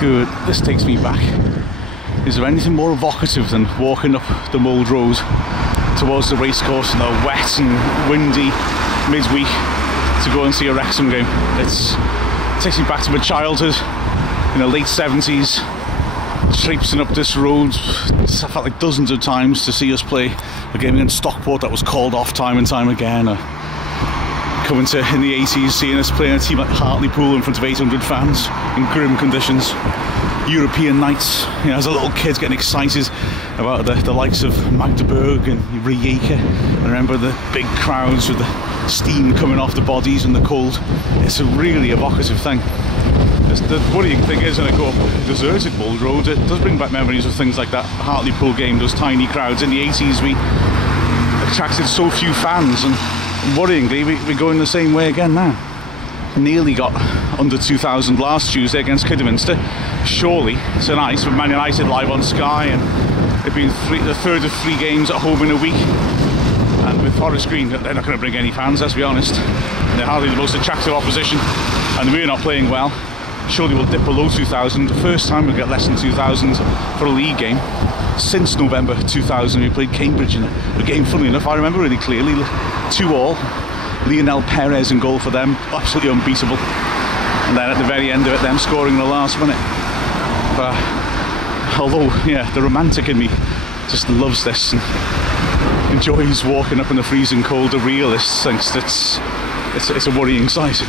Good, this takes me back. Is there anything more evocative than walking up the Mould Road towards the racecourse in the wet and windy midweek to go and see a Wrexham game? It takes me back to my childhood in the late 70s, traipsing up this road. I felt like dozens of times to see us play a game against Stockport that was called off time and time again. Coming to in the 80s, seeing us playing a team like Hartlepool in front of 800 fans in grim conditions. European nights, you know, as a little kid getting excited about the likes of Magdeburg and Rijeka. I remember the big crowds with the steam coming off the bodies and the cold. It's a really evocative thing. The worrying thing is, when I go up deserted Mould Road, it does bring back memories of things like that Hartlepool game, those tiny crowds. In the 80s we attracted so few fans, and worryingly we're going the same way again now. Nearly got under 2,000 last Tuesday against Kidderminster. Surely tonight with Man United live on Sky, and they've been the third of 3 games at home in a week. And with Forest Green, they're not going to bring any fans, let's be honest. They're hardly the most attractive opposition, and we're not playing well. Surely we'll dip below 2,000. The first time we'll get less than 2,000 for a league game since November 2000. We played Cambridge in a game, funnily enough, I remember really clearly, 2-2. Lionel Perez in goal for them, absolutely unbeatable. And then at the very end of it, them scoring in the last minute. But although, yeah, the romantic in me just loves this and enjoys walking up in the freezing cold, the realist thinks it's a worrying sight.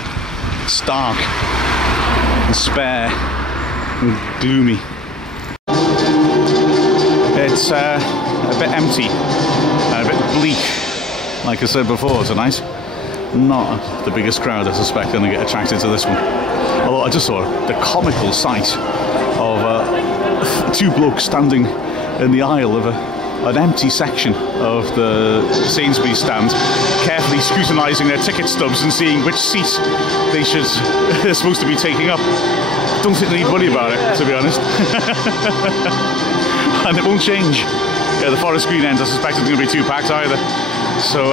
It's dark and spare and gloomy. It's a bit empty and a bit bleak, like I said before tonight. Not the biggest crowd, I suspect, going to get attracted to this one. Although I just saw the comical sight of 2 blokes standing in the aisle of an empty section of the Sainsbury's stand, carefully scrutinising their ticket stubs and seeing which seat they're supposed to be taking up. Don't think they need to worry about it, to be honest. And it won't change. Yeah, the Forest Green end, I suspect, isn't going to be too packed either. So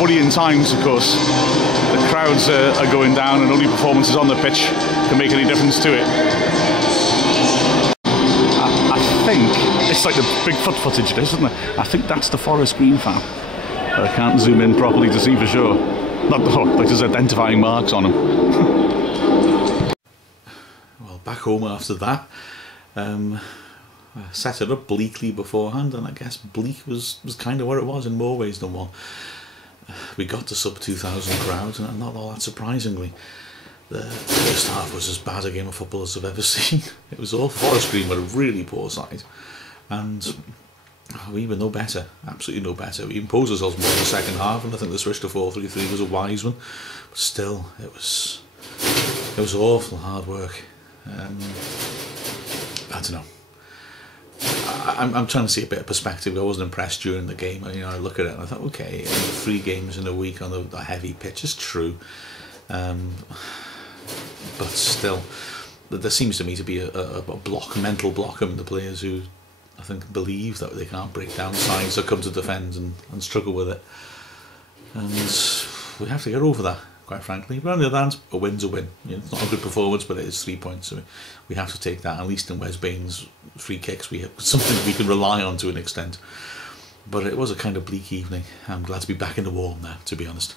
worrying times, of course. The crowds are going down, and only performances on the pitch can make any difference to it. I think it's like the big foot footage, isn't it? I think that's the Forest Green fan. I can't zoom in properly to see for sure. Not like there's identifying marks on them. Well, back home after that. Set it up bleakly beforehand, and I guess bleak was kind of where it was in more ways than one. We got to sub 2,000 crowds, and not all that surprisingly. The first half was as bad a game of football as I've ever seen. It was all Forest Green were a really poor side, and we were no better, absolutely no better. We imposed ourselves more in the second half, and I think the switch to 4-3-3 was a wise one, but still, it was awful hard work. I don't know. I'm trying to see a bit of perspective. I wasn't impressed during the game. I look at it and I thought, okay, 3 games in a week on a heavy pitch is true, but still, there seems to me to be a mental block among the players who I think believe that they can't break down sides or come to defend and struggle with it, and we have to get over that, quite frankly. But on the other hand, a win's a win. It's not a good performance, but it is 3 points, so we have to take that. At least in Wes Bain's free kicks, we have something we can rely on to an extent. But it was a kind of bleak evening. I'm glad to be back in the warm now, to be honest.